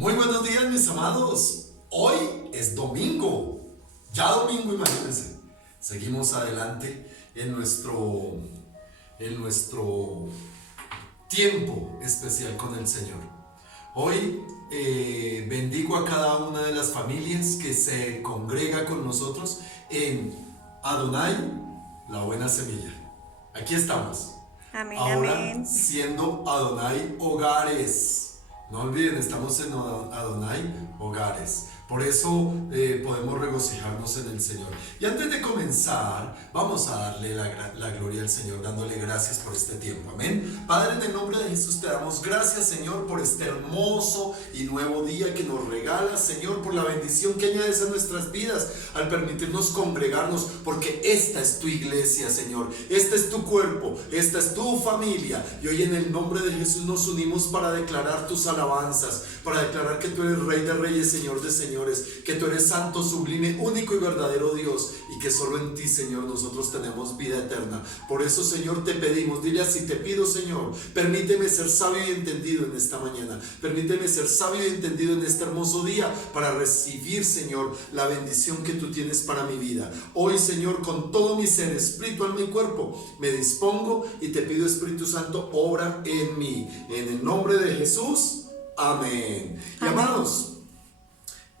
Muy buenos días, mis amados. Hoy es domingo. Ya domingo, imagínense. Seguimos adelante en nuestro tiempo especial con el Señor. Hoy bendigo a cada una de las familias que se congrega con nosotros en Adonai, la buena semilla. Aquí estamos. Amén, Ahora amén. siendo Adonai Hogares. No olviden, estamos en Adonai Hogares. Por eso podemos regocijarnos en el Señor. Y antes de comenzar, vamos a darle la gloria al Señor, dándole gracias por este tiempo. Amén. Padre, en el nombre de Jesús te damos gracias, Señor, por este hermoso y nuevo día que nos regalas, Señor, por la bendición que añades a nuestras vidas al permitirnos congregarnos, porque esta es tu iglesia, Señor. Este es tu cuerpo, esta es tu familia. Y hoy en el nombre de Jesús nos unimos para declarar tus alabanzas, para declarar que tú eres Rey de Reyes, Señor de Señores, que tú eres santo, sublime, único y verdadero Dios, y que solo en ti, Señor, nosotros tenemos vida eterna. Por eso, Señor, te pedimos, dile así: te pido, Señor, permíteme ser sabio y entendido en esta mañana, permíteme ser sabio y entendido en este hermoso día para recibir, Señor, la bendición que tú tienes para mi vida. Hoy, Señor, con todo mi ser, espíritu, alma y cuerpo, me dispongo y te pido, Espíritu Santo, obra en mí. En el nombre de Jesús, amén. Y amados,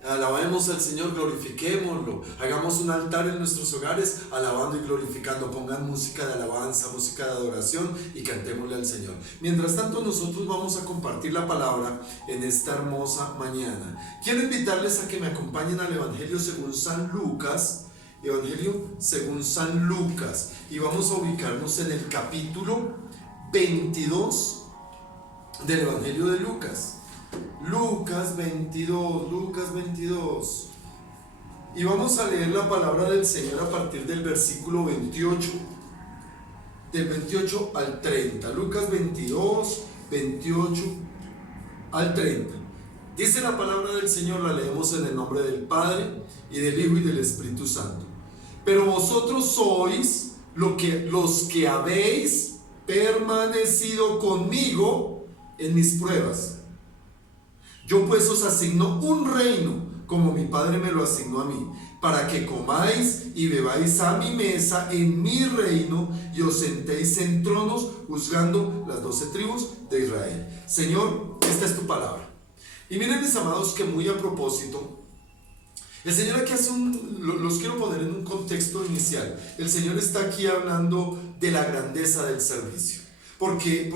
alabemos al Señor, glorifiquémoslo, hagamos un altar en nuestros hogares alabando y glorificando. Pongan música de alabanza, música de adoración y cantémosle al Señor. Mientras tanto, nosotros vamos a compartir la palabra en esta hermosa mañana. Quiero invitarles a que me acompañen al Evangelio según San Lucas. Evangelio según San Lucas, y vamos a ubicarnos en el capítulo 22 del Evangelio de Lucas. Lucas 22. Y vamos a leer la palabra del Señor a partir del versículo 28, del 28 al 30. Lucas 22, 28 al 30. Dice la palabra del Señor, la leemos en el nombre del Padre, y del Hijo, y del Espíritu Santo. Pero vosotros sois los que habéis permanecido conmigo en mis pruebas. Yo pues os asigno un reino, como mi Padre me lo asignó a mí, para que comáis y bebáis a mi mesa en mi reino, y os sentéis en tronos juzgando las 12 tribus de Israel. Señor, esta es tu palabra. Y miren, mis amados, que muy a propósito, el Señor aquí los quiero poner en un contexto inicial. El Señor está aquí hablando de la grandeza del servicio. Porque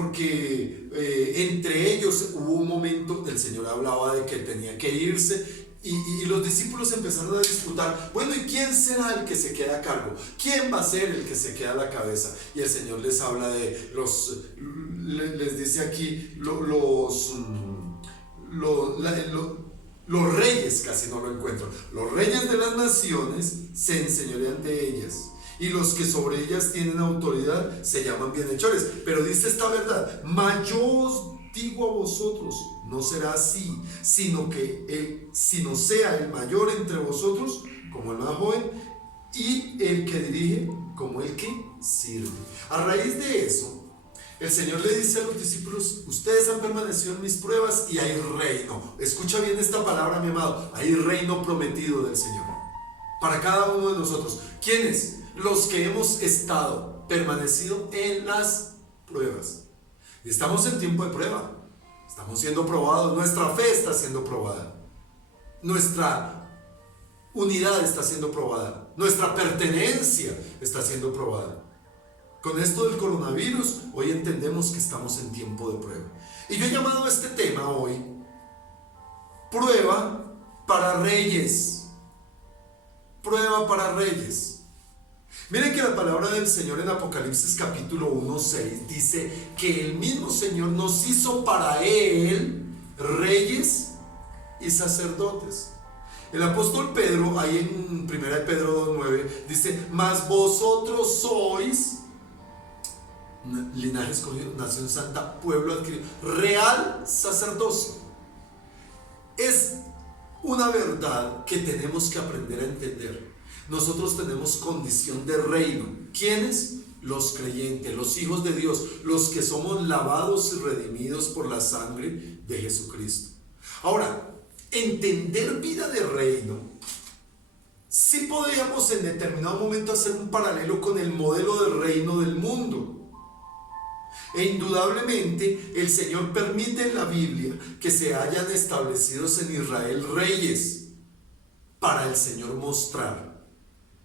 entre ellos hubo un momento, el Señor hablaba de que tenía que irse, y los discípulos empezaron a disputar: bueno, ¿y quién será el que se queda a cargo? ¿Quién va a ser el que se queda a la cabeza? Y el Señor les habla de les dice aquí los reyes, casi no lo encuentro. Los reyes de las naciones se enseñorean de ellas, y los que sobre ellas tienen autoridad se llaman bienhechores. Pero dice esta verdad: mas yo os digo a vosotros, no será así, sino sea el mayor entre vosotros como el más joven, y el que dirige como el que sirve. A raíz de eso, el Señor le dice a los discípulos: ustedes han permanecido en mis pruebas y hay reino. Escucha bien esta palabra, mi amado: hay reino prometido del Señor para cada uno de nosotros. ¿Quiénes? Los que hemos permanecido en las pruebas. Y estamos en tiempo de prueba, estamos siendo probados, nuestra fe está siendo probada, nuestra unidad está siendo probada, nuestra pertenencia está siendo probada. Con esto del coronavirus, hoy entendemos que estamos en tiempo de prueba. Y yo he llamado a este tema hoy: prueba para reyes. Prueba para reyes. Miren que la palabra del Señor en Apocalipsis capítulo 1:6 dice que el mismo Señor nos hizo para Él reyes y sacerdotes. El apóstol Pedro, ahí en 1 Pedro 2:9, dice: mas vosotros sois linaje escogido, nación santa, pueblo adquirido, real sacerdocio. Es una verdad que tenemos que aprender a entender. Nosotros tenemos condición de reino. ¿Quiénes? Los creyentes, los hijos de Dios, los que somos lavados y redimidos por la sangre de Jesucristo. Ahora, entender vida de reino, sí podríamos en determinado momento hacer un paralelo con el modelo del reino del mundo. E indudablemente el Señor permite en la Biblia que se hayan establecidos en Israel reyes para el Señor mostrar.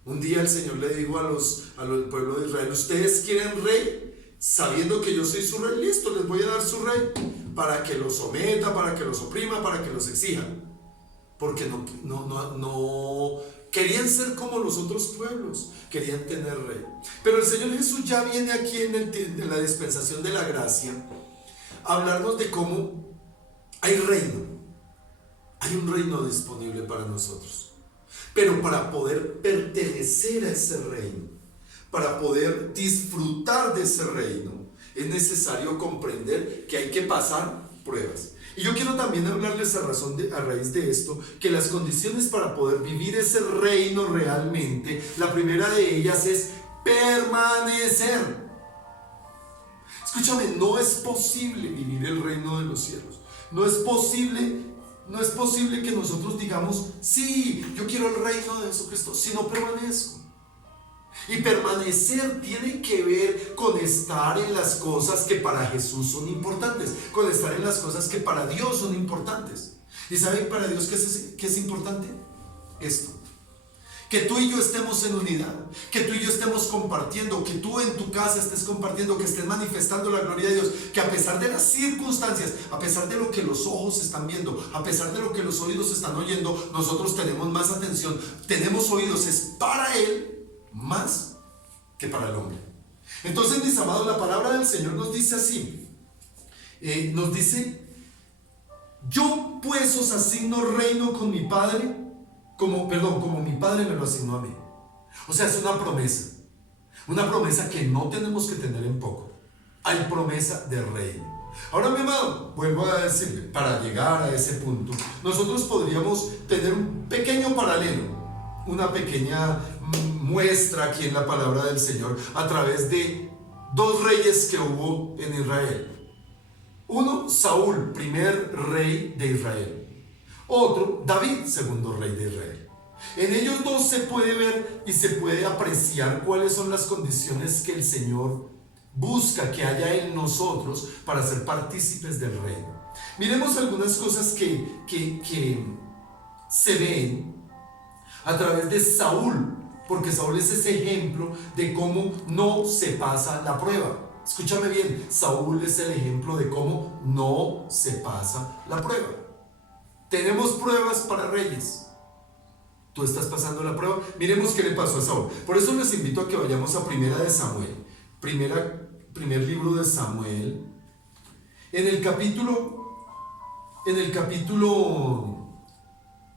Un día el Señor le dijo al pueblo de Israel: ¿ustedes quieren rey? Sabiendo que yo soy su rey, listo, les voy a dar su rey para que los someta, para que los oprima, para que los exija. Porque no querían ser como los otros pueblos, querían tener rey. Pero el Señor Jesús ya viene aquí en la dispensación de la gracia a hablarnos de cómo hay reino. Hay un reino disponible para nosotros. Pero para poder pertenecer a ese reino, para poder disfrutar de ese reino, es necesario comprender que hay que pasar pruebas. Y yo quiero también hablarles a raíz de esto, que las condiciones para poder vivir ese reino realmente, la primera de ellas es permanecer. Escúchame, no es posible vivir el reino de los cielos. No es posible que nosotros digamos: sí, yo quiero el reino de Jesucristo, si no permanezco. Y permanecer tiene que ver con estar en las cosas que para Jesús son importantes, con estar en las cosas que para Dios son importantes. ¿Y saben para Dios qué es importante? Esto: que tú y yo estemos en unidad, que tú y yo estemos compartiendo, que tú en tu casa estés compartiendo, que estés manifestando la gloria de Dios, que a pesar de las circunstancias, a pesar de lo que los ojos están viendo, a pesar de lo que los oídos están oyendo, nosotros tenemos más atención, tenemos oídos, es para Él más que para el hombre. Entonces, mis amados, la palabra del Señor nos dice así, nos dice: yo pues os asigno reino con mi Padre, como mi Padre me lo asignó a mí. O sea, es una promesa que no tenemos que tener en poco. Hay promesa de reino. Ahora, mi amado, vuelvo a decirle, para llegar a ese punto, nosotros podríamos tener un pequeño paralelo, una pequeña muestra aquí en la palabra del Señor a través de dos reyes que hubo en Israel. Uno, Saúl, primer rey de Israel. Otro, David, segundo rey de Israel. En ellos dos se puede ver y se puede apreciar cuáles son las condiciones que el Señor busca que haya en nosotros para ser partícipes del reino. Miremos algunas cosas que se ven a través de Saúl, porque Saúl es ese ejemplo de cómo no se pasa la prueba. Escúchame bien, Saúl es el ejemplo de cómo no se pasa la prueba. Tenemos pruebas para reyes. Tú estás pasando la prueba. Miremos qué le pasó a Saúl. Por eso les invito a que vayamos a Primera de Samuel. Primer libro de Samuel. En el capítulo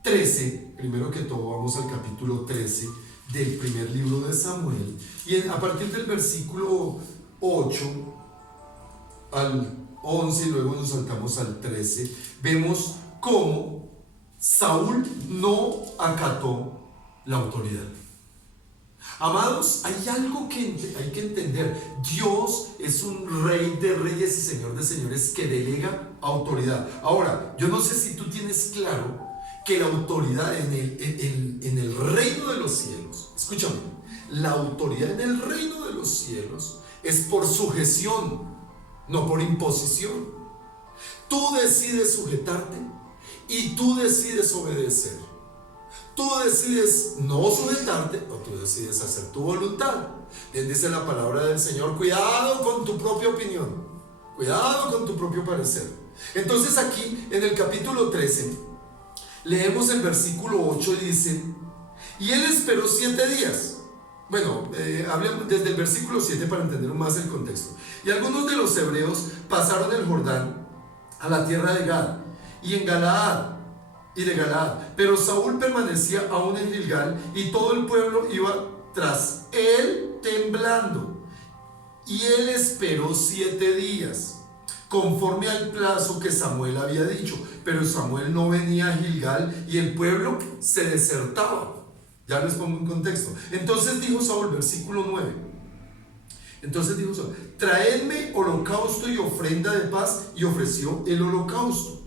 13, primero que todo vamos al capítulo 13 del primer libro de Samuel. Y a partir del versículo 8 al 11 y luego nos saltamos al 13, vemos cómo Saúl no acató la autoridad. Amados, hay algo que hay que entender. Dios es un rey de reyes y señor de señores que delega autoridad. Ahora, yo no sé si tú tienes claro que la autoridad en el reino de los cielos, escúchame, la autoridad en el reino de los cielos es por sujeción, no por imposición. Tú decides sujetarte y tú decides obedecer. Tú decides no sujetarte o tú decides hacer tu voluntad. Bien dice la palabra del Señor: cuidado con tu propia opinión, cuidado con tu propio parecer. Entonces aquí en el capítulo 13 leemos el versículo 8 y dice: y él esperó 7 días. Bueno, hablemos desde el versículo 7 para entender más el contexto. Y algunos de los hebreos pasaron el Jordán a la tierra de Gad y en Galaad y de Galaad, pero Saúl permanecía aún en Gilgal y todo el pueblo iba tras él temblando. Y él esperó 7 días, conforme al plazo que Samuel había dicho, pero Samuel no venía a Gilgal y el pueblo se desertaba. Ya les pongo un contexto. Entonces dijo Saúl, versículo 9. Entonces dijo Saúl: traedme holocausto y ofrenda de paz, y ofreció el holocausto.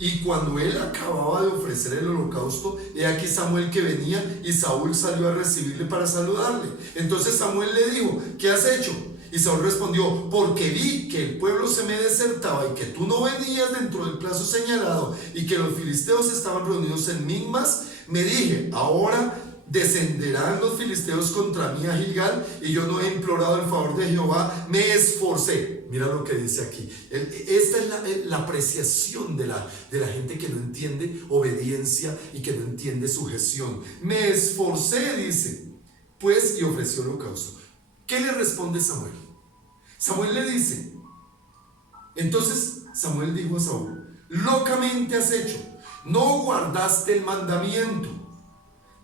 Y cuando él acababa de ofrecer el holocausto, he aquí Samuel que venía, y Saúl salió a recibirle para saludarle. Entonces Samuel le dijo: ¿qué has hecho? Y Saúl respondió: porque vi que el pueblo se me desertaba y que tú no venías dentro del plazo señalado y que los filisteos estaban reunidos en Migmas, me dije: ahora descenderán los filisteos contra mí a Gilgal, y yo no he implorado el favor de Jehová, me esforcé. Mira lo que dice aquí. Esta es la apreciación de la gente que no entiende obediencia y que no entiende sujeción. Me esforcé, dice, pues, y ofreció holocausto. ¿Qué le responde Samuel? Samuel le dice, entonces Samuel dijo a Saúl: locamente has hecho, no guardaste el mandamiento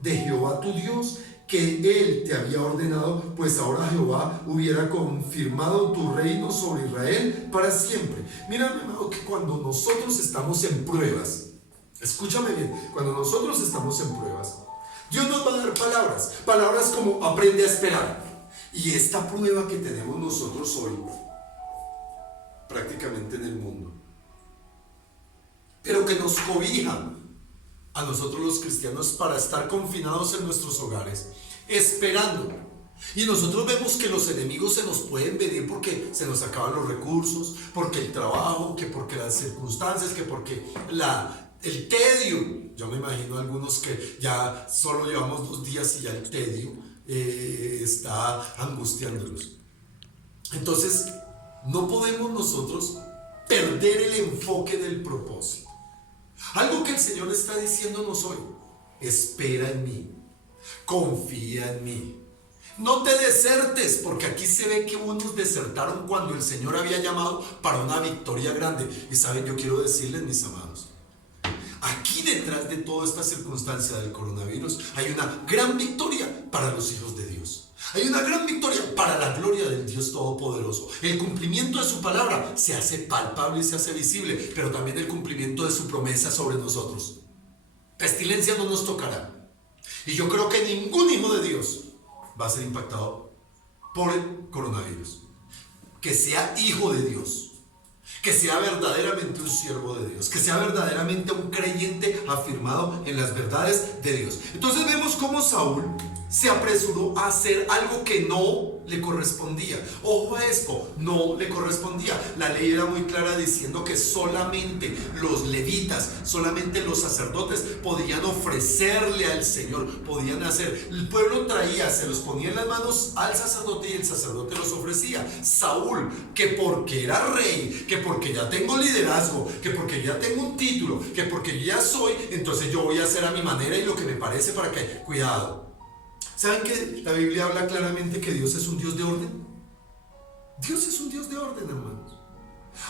de Jehová tu Dios que él te había ordenado, pues ahora Jehová hubiera confirmado tu reino sobre Israel para siempre. Mira, mi hermano, que cuando nosotros estamos en pruebas, escúchame bien, cuando nosotros estamos en pruebas, Dios nos va a dar palabras como aprende a esperar. Y esta prueba que tenemos nosotros hoy, prácticamente en el mundo, pero que nos cobija a nosotros los cristianos para estar confinados en nuestros hogares, esperando. Y nosotros vemos que los enemigos se nos pueden venir porque se nos acaban los recursos, porque el trabajo, que porque las circunstancias, que porque el tedio. Yo me imagino algunos que ya solo llevamos 2 días y ya el tedio está angustiándolos. Entonces, no podemos nosotros perder el enfoque del propósito. Algo que el Señor está diciéndonos hoy: espera en mí, confía en mí, no te desertes, porque aquí se ve que unos desertaron cuando el Señor había llamado para una victoria grande. Y saben, yo quiero decirles, mis amados, aquí detrás de toda esta circunstancia del coronavirus hay una gran victoria para los hijos de Dios. Hay una gran victoria para la gloria del Dios Todopoderoso. El cumplimiento de su palabra se hace palpable y se hace visible, pero también el cumplimiento de su promesa sobre nosotros. Pestilencia no nos tocará. Y yo creo que ningún hijo de Dios va a ser impactado por el coronavirus. Que sea hijo de Dios, que sea verdaderamente un siervo de Dios, que sea verdaderamente un creyente afirmado en las verdades de Dios. Entonces vemos cómo Saúl se apresuró a hacer algo que no le correspondía. Ojo a esto, no le correspondía. La ley era muy clara diciendo que solamente los levitas, solamente los sacerdotes podían ofrecerle al Señor, podían hacer. El pueblo traía, se los ponía en las manos al sacerdote y el sacerdote los ofrecía. Saúl, que porque era rey, que porque ya tengo liderazgo, que porque ya tengo un título, que porque yo ya soy, entonces yo voy a hacer a mi manera y lo que me parece para que, cuidado. ¿Saben que la Biblia habla claramente que Dios es un Dios de orden? Dios es un Dios de orden, hermanos.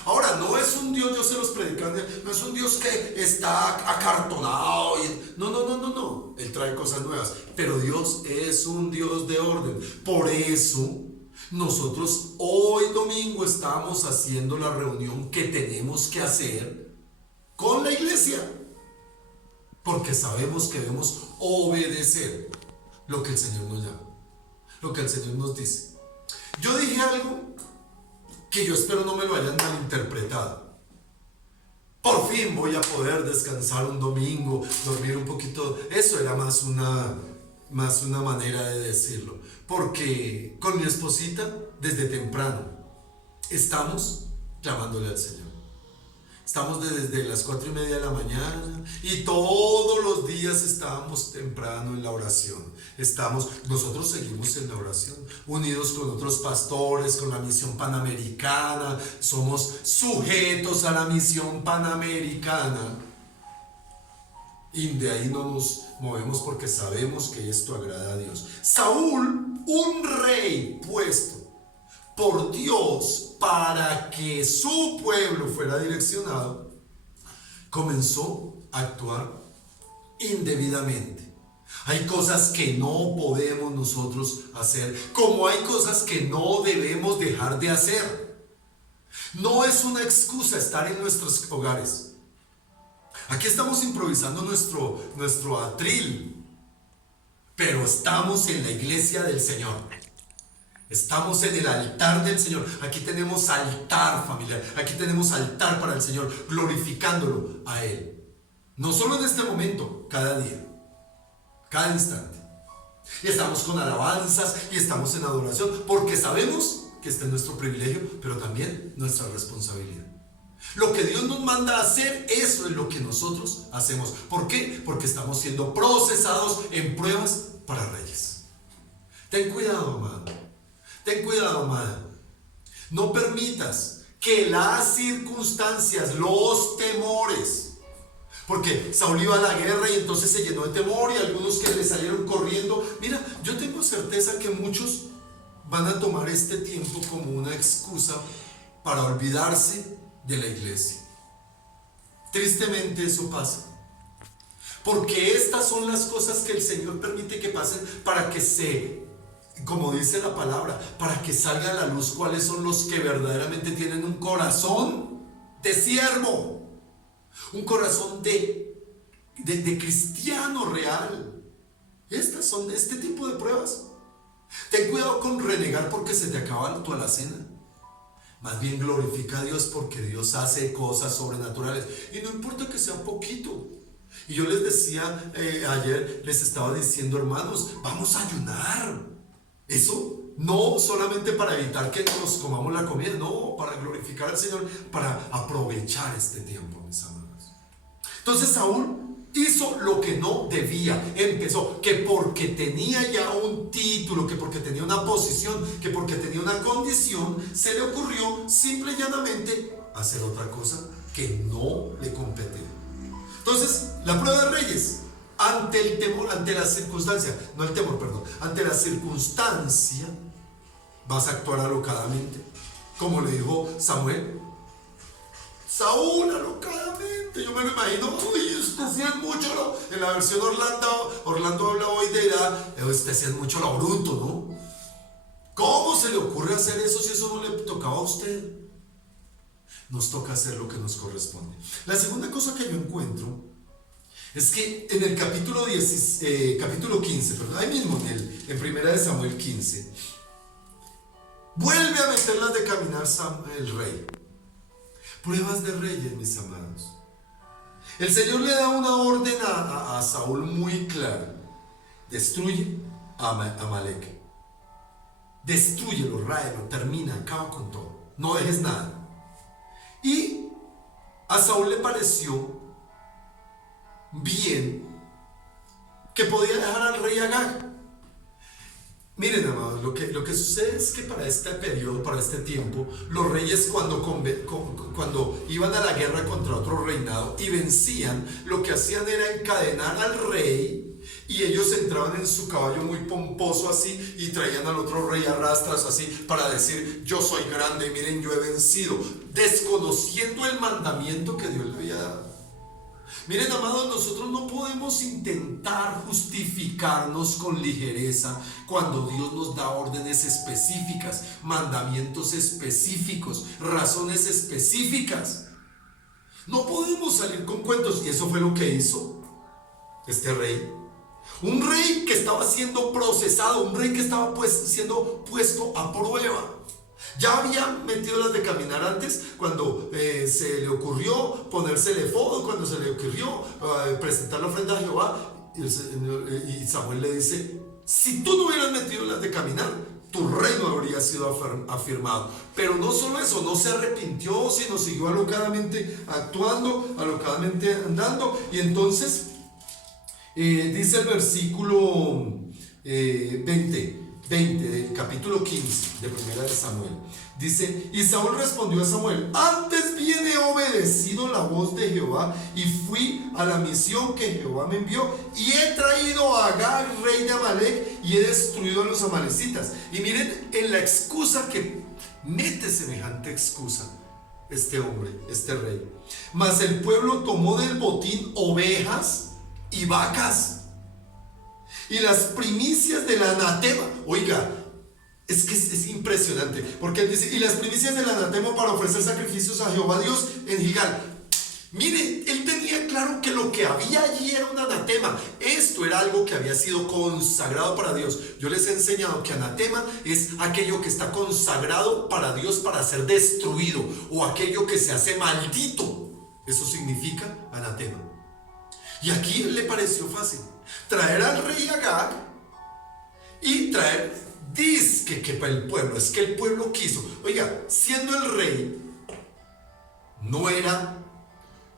Ahora, no es un Dios, yo se los predicaba, no es un Dios que está acartonado. No. Él trae cosas nuevas. Pero Dios es un Dios de orden. Por eso, nosotros hoy domingo estamos haciendo la reunión que tenemos que hacer con la iglesia. Porque sabemos que debemos obedecer lo que el Señor nos llama, lo que el Señor nos dice. Yo dije algo que yo espero no me lo hayan malinterpretado. Por fin voy a poder descansar un domingo, dormir un poquito. Eso era más una manera de decirlo. Porque con mi esposita, desde temprano, estamos clamándole al Señor. Estamos desde las 4:30 de la mañana y todos los días estábamos temprano en la oración. Nosotros seguimos en la oración, unidos con otros pastores, con la misión panamericana. Somos sujetos a la misión panamericana. Y de ahí no nos movemos porque sabemos que esto agrada a Dios. Saúl, un rey puesto por Dios para que su pueblo fuera direccionado, comenzó a actuar indebidamente. Hay cosas que no podemos nosotros hacer, como hay cosas que no debemos dejar de hacer. No es una excusa estar en nuestros hogares. Aquí estamos improvisando nuestro atril, pero estamos en la iglesia del Señor. Estamos en el altar del Señor. Aquí tenemos altar familiar. Aquí tenemos altar para el Señor, glorificándolo a Él. No solo en este momento, cada día, cada instante. Y estamos con alabanzas y estamos en adoración, porque sabemos que este es nuestro privilegio, pero también nuestra responsabilidad. Lo que Dios nos manda a hacer, eso es lo que nosotros hacemos. ¿Por qué? Porque estamos siendo procesados en pruebas para reyes. Ten cuidado, amado. Ten cuidado, amada. No permitas que las circunstancias, los temores, porque Saúl iba a la guerra y entonces se llenó de temor y algunos que le salieron corriendo. Mira, yo tengo certeza que muchos van a tomar este tiempo como una excusa para olvidarse de la iglesia. Tristemente eso pasa. Porque estas son las cosas que el Señor permite que pasen para que como dice la palabra, para que salga a la luz cuáles son los que verdaderamente tienen un corazón de siervo, un corazón de cristiano real. Estas son este tipo de pruebas. Ten cuidado con renegar porque se te acaba tu alacena. Más bien glorifica a Dios porque Dios hace cosas sobrenaturales. Y no importa que sea poquito. Y yo les decía, ayer les estaba diciendo, hermanos, vamos a ayunar. Eso no solamente para evitar que nos comamos la comida, no, para glorificar al Señor, para aprovechar este tiempo, mis amados. Entonces Saúl hizo lo que no debía. Empezó que porque tenía ya un título, que porque tenía una posición, que porque tenía una condición, se le ocurrió simple y llanamente hacer otra cosa que no le competía. Entonces, la prueba de reyes, ante el temor, ante la circunstancia, no el temor, perdón, ante la circunstancia, vas a actuar alocadamente, como le dijo Samuel. Saúl alocadamente, yo me lo imagino, uy, usted hacía mucho, ¿no? En la versión Orlando habla hoy de usted hacía mucho lo bruto, ¿no? ¿Cómo se le ocurre hacer eso si eso no le tocaba a usted? Nos toca hacer lo que nos corresponde. La segunda cosa que yo encuentro es que en el capítulo 15, perdón, ahí mismo en primera de Samuel 15, vuelve a meterlas de caminar el rey. Pruebas de reyes, mis amados. El Señor le da una orden a Saúl muy clara. Destruye a Amalek. Destrúyelo, ráelo, termina, acaba con todo. No dejes nada. Y a Saúl le pareció bien que podía dejar al rey Agag. Miren, amados, lo que sucede es que para este periodo, para este tiempo, los reyes cuando iban a la guerra contra otro reinado y vencían, lo que hacían era encadenar al rey y ellos entraban en su caballo muy pomposo así y traían al otro rey a rastras así para decir: yo soy grande, miren, yo he vencido, desconociendo el mandamiento que Dios le había dado. Miren, amados, nosotros no podemos intentar justificarnos con ligereza cuando Dios nos da órdenes específicas, mandamientos específicos, razones específicas. No podemos salir con cuentos, y eso fue lo que hizo este rey. Un rey que estaba siendo procesado, un rey que estaba siendo puesto a prueba. Ya había metido las de caminar antes, cuando se le ocurrió ponerse el efod, cuando se le ocurrió presentar la ofrenda a Jehová, y Samuel le dice: si tú no hubieras metido las de caminar, tu reino habría sido afirmado. Pero no solo eso, no se arrepintió, sino siguió alocadamente actuando, alocadamente andando. Y entonces dice el versículo 20 del capítulo 15 de primera de Samuel, dice: y Saúl respondió a Samuel: antes bien he obedecido la voz de Jehová y fui a la misión que Jehová me envió, y he traído a Agag, rey de Amalek, y he destruido a los amalecitas. Y miren en la excusa que mete, semejante excusa este hombre, este rey: mas el pueblo tomó del botín ovejas y vacas y las primicias del anatema. Oiga, es que es impresionante, porque él dice: y las primicias del anatema para ofrecer sacrificios a Jehová Dios en Gilgal. Mire, él tenía claro que lo que había allí era un anatema. Esto esto era algo que había sido consagrado para Dios. Yo les he enseñado que anatema es aquello que está consagrado para Dios para ser destruido, o aquello que se hace maldito. Eso significa anatema. Y aquí le pareció fácil traer al rey Agag y traer disque que para el pueblo. Es que el pueblo quiso. Oiga, siendo el rey, no era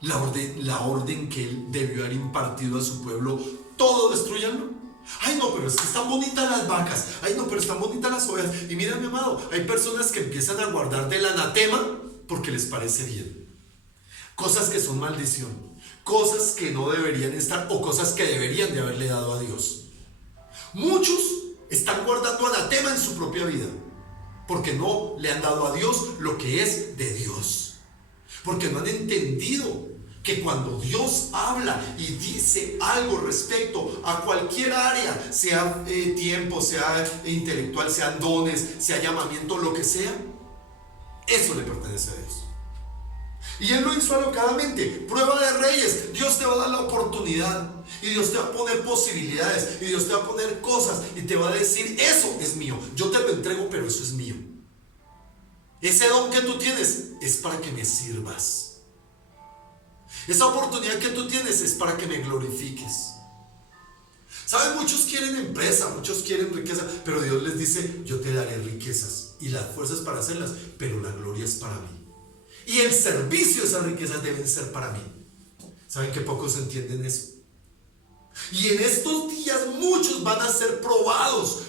la orden que él debió haber impartido a su pueblo, todo destruyanlo. Ay no, pero es que están bonitas las vacas. Ay no, pero están bonitas las ovejas. Y mira, mi amado, hay personas que empiezan a guardar del anatema porque les parece bien. Cosas que son maldición, cosas que no deberían estar, o cosas que deberían de haberle dado a Dios. Muchos están guardando anatema en su propia vida porque no le han dado a Dios lo que es de Dios, porque no han entendido que cuando Dios habla y dice algo respecto a cualquier área, sea tiempo, sea intelectual, sean dones, sea llamamiento, lo que sea, eso le pertenece a Dios. Y Él lo hizo alocadamente. Prueba de reyes. Dios te va a dar la oportunidad, y Dios te va a poner posibilidades, y Dios te va a poner cosas, y te va a decir: eso es mío, yo te lo entrego, pero eso es mío. Ese don que tú tienes es para que me sirvas. Esa oportunidad que tú tienes es para que me glorifiques. ¿Saben? Muchos quieren empresa, muchos quieren riqueza, pero Dios les dice: yo te daré riquezas y las fuerzas para hacerlas, pero la gloria es para mí. Y el servicio de esas riquezas deben ser para mí. ¿Saben que pocos entienden eso? Y en estos días muchos van a ser probados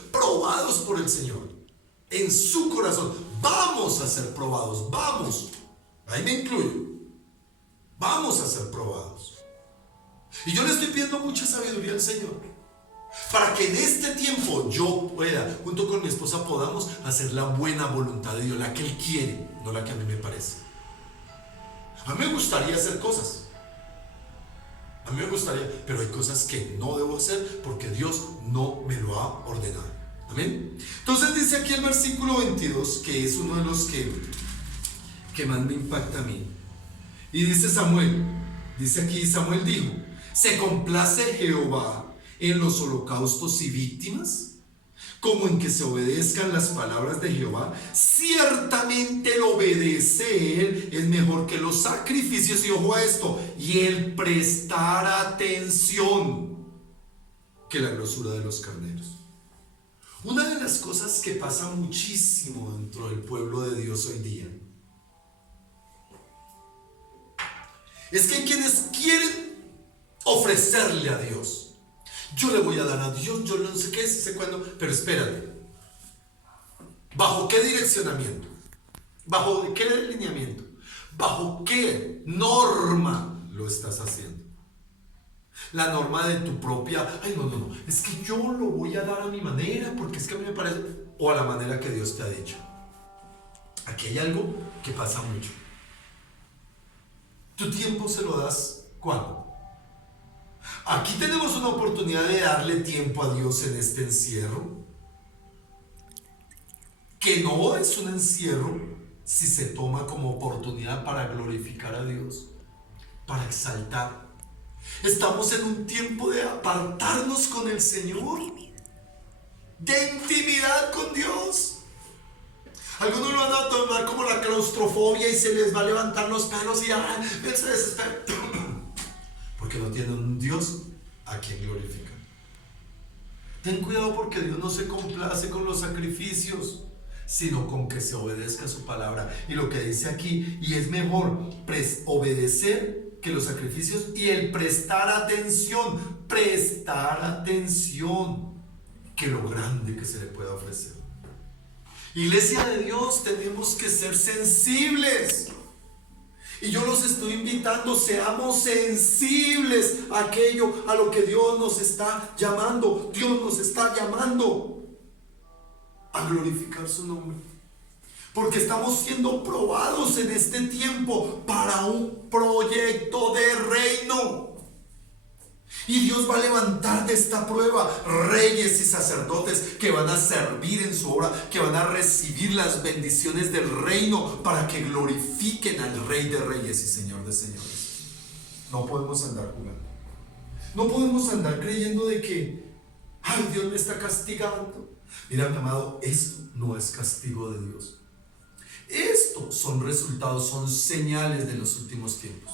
por el Señor. En su corazón. Vamos a ser probados, vamos. Ahí me incluyo. Vamos a ser probados. Y yo le estoy pidiendo mucha sabiduría al Señor, para que en este tiempo yo pueda, junto con mi esposa, podamos hacer la buena voluntad de Dios, la que Él quiere, no la que a mí me parece. A mí me gustaría hacer cosas. A mí me gustaría, pero hay cosas que no debo hacer porque Dios no me lo ha ordenado. Amén. Entonces dice aquí el versículo 22, que es uno de los que más me impacta a mí. Y dice Samuel, dice aquí: Samuel dijo: ¿se complace Jehová en los holocaustos y víctimas, como en que se obedezcan las palabras de Jehová? Ciertamente el obedecer es mejor que los sacrificios, y ojo a esto, y el prestar atención que la grosura de los carneros. Una de las cosas que pasa muchísimo dentro del pueblo de Dios hoy día es que hay quienes quieren ofrecerle a Dios. Yo le voy a dar a Dios, yo no sé qué, sé cuándo, pero espérate. ¿Bajo qué direccionamiento? ¿Bajo qué alineamiento? ¿Bajo qué norma lo estás haciendo? La norma de tu propia: ay no, es que yo lo voy a dar a mi manera, porque es que a mí me parece, o a la manera que Dios te ha dicho. Aquí hay algo que pasa mucho. Tu tiempo se lo das ¿cuándo? Aquí tenemos una oportunidad de darle tiempo a Dios en este encierro, que no es un encierro si se toma como oportunidad para glorificar a Dios, para exaltar. Estamos en un tiempo de apartarnos con el Señor, de intimidad con Dios. Algunos lo van a tomar como la claustrofobia y se les va a levantar los pelos y se desesperan, porque no tienen un Dios a quien glorificar. Ten cuidado, porque Dios no se complace con los sacrificios, sino con que se obedezca a su palabra. Y lo que dice aquí: y es mejor obedecer que los sacrificios, y el prestar atención que lo grande que se le pueda ofrecer. Iglesia de Dios, tenemos que ser sensibles. Y yo los estoy invitando: seamos sensibles a lo que Dios nos está llamando. Dios nos está llamando a glorificar su nombre, porque estamos siendo probados en este tiempo para un proyecto de reino. Y Dios va a levantar de esta prueba reyes y sacerdotes que van a servir en su obra, que van a recibir las bendiciones del reino para que glorifiquen al Rey de Reyes y Señor de Señores. No podemos andar jugando. No podemos andar creyendo de que, ay, Dios me está castigando. Mira, mi amado, esto no es castigo de Dios. Estos son resultados, son señales de los últimos tiempos.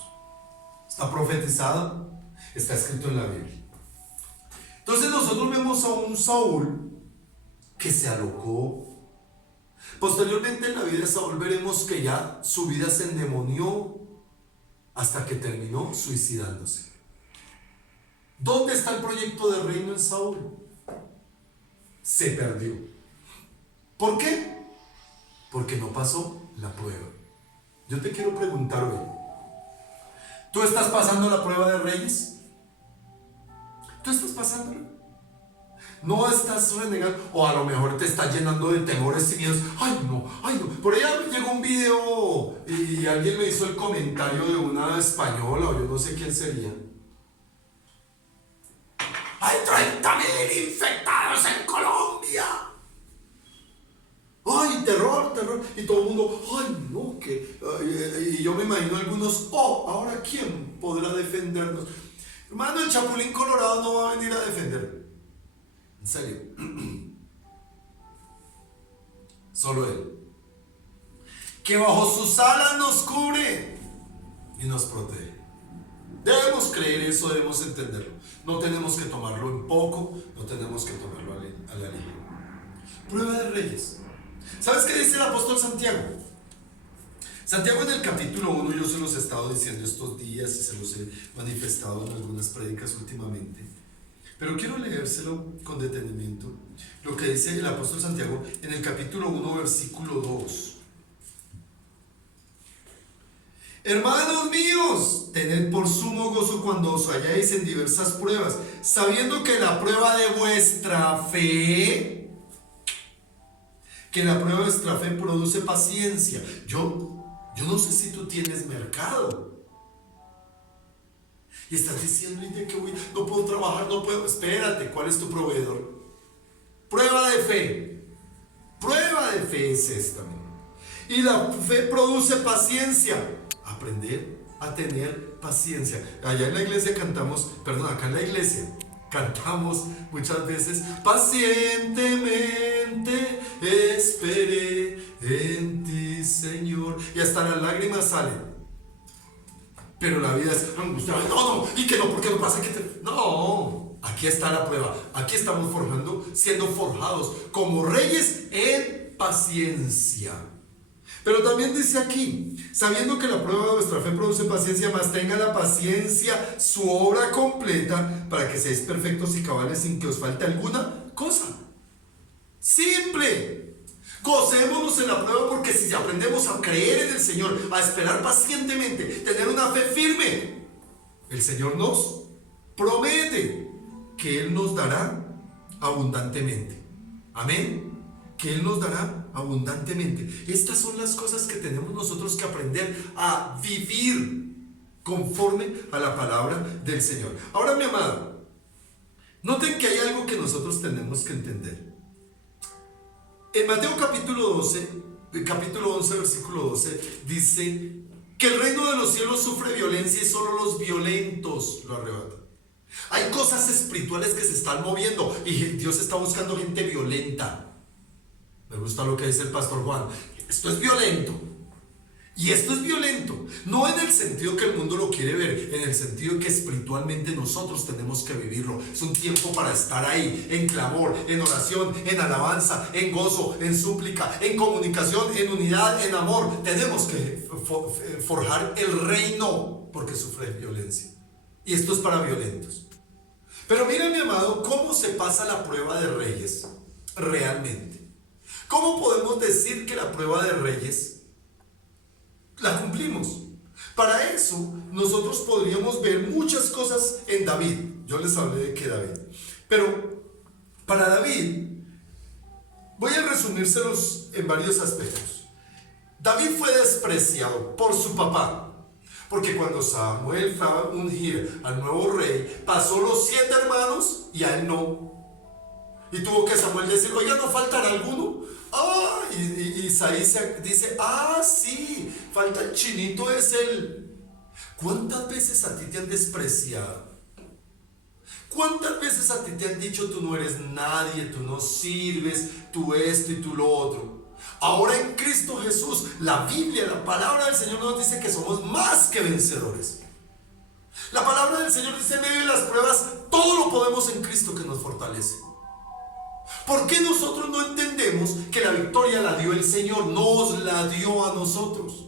Está profetizado, está escrito en la Biblia. Entonces nosotros vemos a un Saúl que se alocó. Posteriormente en la vida de Saúl veremos que ya su vida se endemonió hasta que terminó suicidándose. ¿Dónde está el proyecto de reino en Saúl? Se perdió. ¿Por qué? Porque no pasó la prueba. Yo te quiero preguntar hoy, ¿tú estás pasando la prueba de reyes? ¿Tú estás pasándola? No estás renegando, o a lo mejor te está llenando de temores y miedos. Ay no. Por allá me llegó un video y alguien me hizo el comentario de una española, o yo no sé quién sería. Hay 30.000 infectados en Colombia. Ay, terror. Y todo el mundo, ay no, que... y yo me imagino algunos, ahora ¿quién podrá defendernos? Hermano, el Chapulín Colorado no va a venir a defender. En serio. Solo Él. Que bajo sus alas nos cubre y nos protege. Debemos creer eso, debemos entenderlo. No tenemos que tomarlo en poco, no tenemos que tomarlo a la ligera. Prueba de reyes. ¿Sabes qué dice el apóstol Santiago? Santiago en el capítulo 1, yo se los he estado diciendo estos días y se los he manifestado en algunas prédicas últimamente. Pero quiero leérselo con detenimiento. Lo que dice el apóstol Santiago en el capítulo 1, versículo 2. Hermanos míos, tened por sumo gozo cuando os halláis en diversas pruebas, sabiendo que la prueba de vuestra fe, produce paciencia. Yo no sé si tú tienes mercado y estás diciendo, no puedo trabajar, no puedo. Espérate, ¿cuál es tu proveedor? Prueba de fe es esta. Y la fe produce paciencia. Aprender a tener paciencia. Allá en la iglesia acá en la iglesia cantamos muchas veces: pacientemente esperé en ti, Señor. Y hasta las lágrimas salen. Pero la vida es angustia. ¿Y que no? ¿Por qué no pasa? No, aquí está la prueba. Aquí estamos siendo forjados como reyes en paciencia. Pero también dice aquí, sabiendo que la prueba de vuestra fe produce paciencia, mas tenga la paciencia su obra completa, para que seáis perfectos y cabales sin que os falte alguna cosa. Simple. Gocémonos en la prueba, porque si aprendemos a creer en el Señor, a esperar pacientemente, tener una fe firme, el Señor nos promete que Él nos dará abundantemente. Amén. Que Él nos dará abundantemente. Estas son las cosas que tenemos nosotros que aprender a vivir conforme a la palabra del Señor. Ahora, mi amado, noten que hay algo que nosotros tenemos que entender. En Mateo capítulo 11, versículo 12, dice que el reino de los cielos sufre violencia y solo los violentos lo arrebatan. Hay cosas espirituales que se están moviendo y Dios está buscando gente violenta. Me gusta lo que dice el pastor Juan. Esto es violento. Y esto es violento. No en el sentido que el mundo lo quiere ver, en el sentido que espiritualmente nosotros tenemos que vivirlo. Es un tiempo para estar ahí, en clamor, en oración, en alabanza, en gozo, en súplica, en comunicación, en unidad, en amor. Tenemos que forjar el reino, porque sufre violencia. Y esto es para violentos. Pero mira, mi amado, cómo se pasa la prueba de reyes realmente. ¿Cómo podemos decir que la prueba de reyes la cumplimos? Para eso nosotros podríamos ver muchas cosas en David. Yo les hablé de que David. Pero para David, voy a resumírselos en varios aspectos. David fue despreciado por su papá. Porque cuando Samuel fue a ungir al nuevo rey, pasó los 7 hermanos y a él no. Y tuvo que Samuel decir, oiga, ¿no faltará alguno? Y Isaí dice, sí, falta el chinito, es él. ¿Cuántas veces a ti te han despreciado? veces a ti te han dicho tú no eres nadie, tú no sirves, tú esto y tú lo otro? Ahora en Cristo Jesús, la Biblia, la palabra del Señor nos dice que somos más que vencedores. La palabra del Señor dice: en medio de las pruebas, todo lo podemos en Cristo que nos fortalece. ¿Por qué nosotros no entendemos que la victoria la dio el Señor? Nos la dio a nosotros.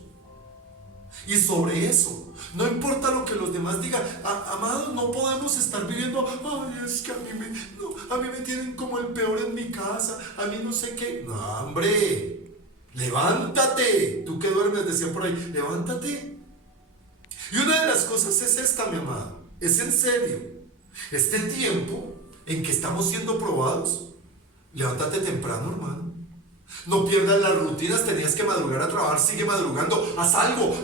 Y sobre eso, no importa lo que los demás digan, amados, no podemos estar viviendo: ay, es que a mí me tienen como el peor en mi casa, a mí no sé qué. No, hombre, levántate. Tú que duermes, decía por ahí, levántate. Y una de las cosas es esta, mi amado, es en serio. Este tiempo en que estamos siendo probados, levántate temprano, hermano. No pierdas las rutinas. Tenías que madrugar a trabajar, sigue madrugando, haz algo,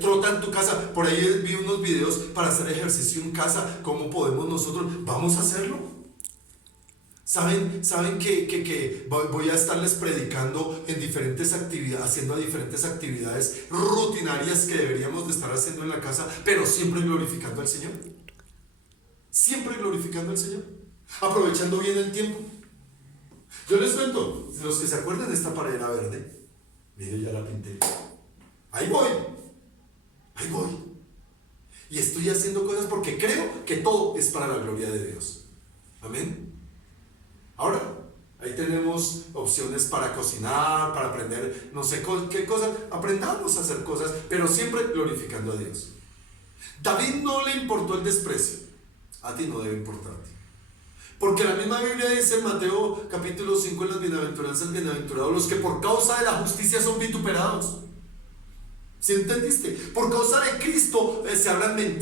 trota en tu casa. Por ahí vi unos videos para hacer ejercicio en casa. ¿Cómo podemos nosotros? Vamos a hacerlo. ¿Saben que voy a estarles predicando en diferentes actividades, haciendo diferentes actividades rutinarias que deberíamos de estar haciendo en la casa, pero siempre glorificando al Señor? Siempre glorificando al Señor, aprovechando bien el tiempo. Yo les cuento, los que se acuerdan de esta pared verde, mire, ya la pinté. Ahí voy. Y estoy haciendo cosas porque creo que todo es para la gloria de Dios. Amén. Ahora, ahí tenemos opciones para cocinar, para aprender, no sé qué cosas. Aprendamos a hacer cosas, pero siempre glorificando a Dios. David no le importó el desprecio. A ti no debe importarte. Porque la misma Biblia dice en Mateo capítulo 5, en las bienaventuranzas, bienaventurados los que por causa de la justicia son vituperados. ¿Sí entendiste? Por causa de Cristo se hablan mentiras.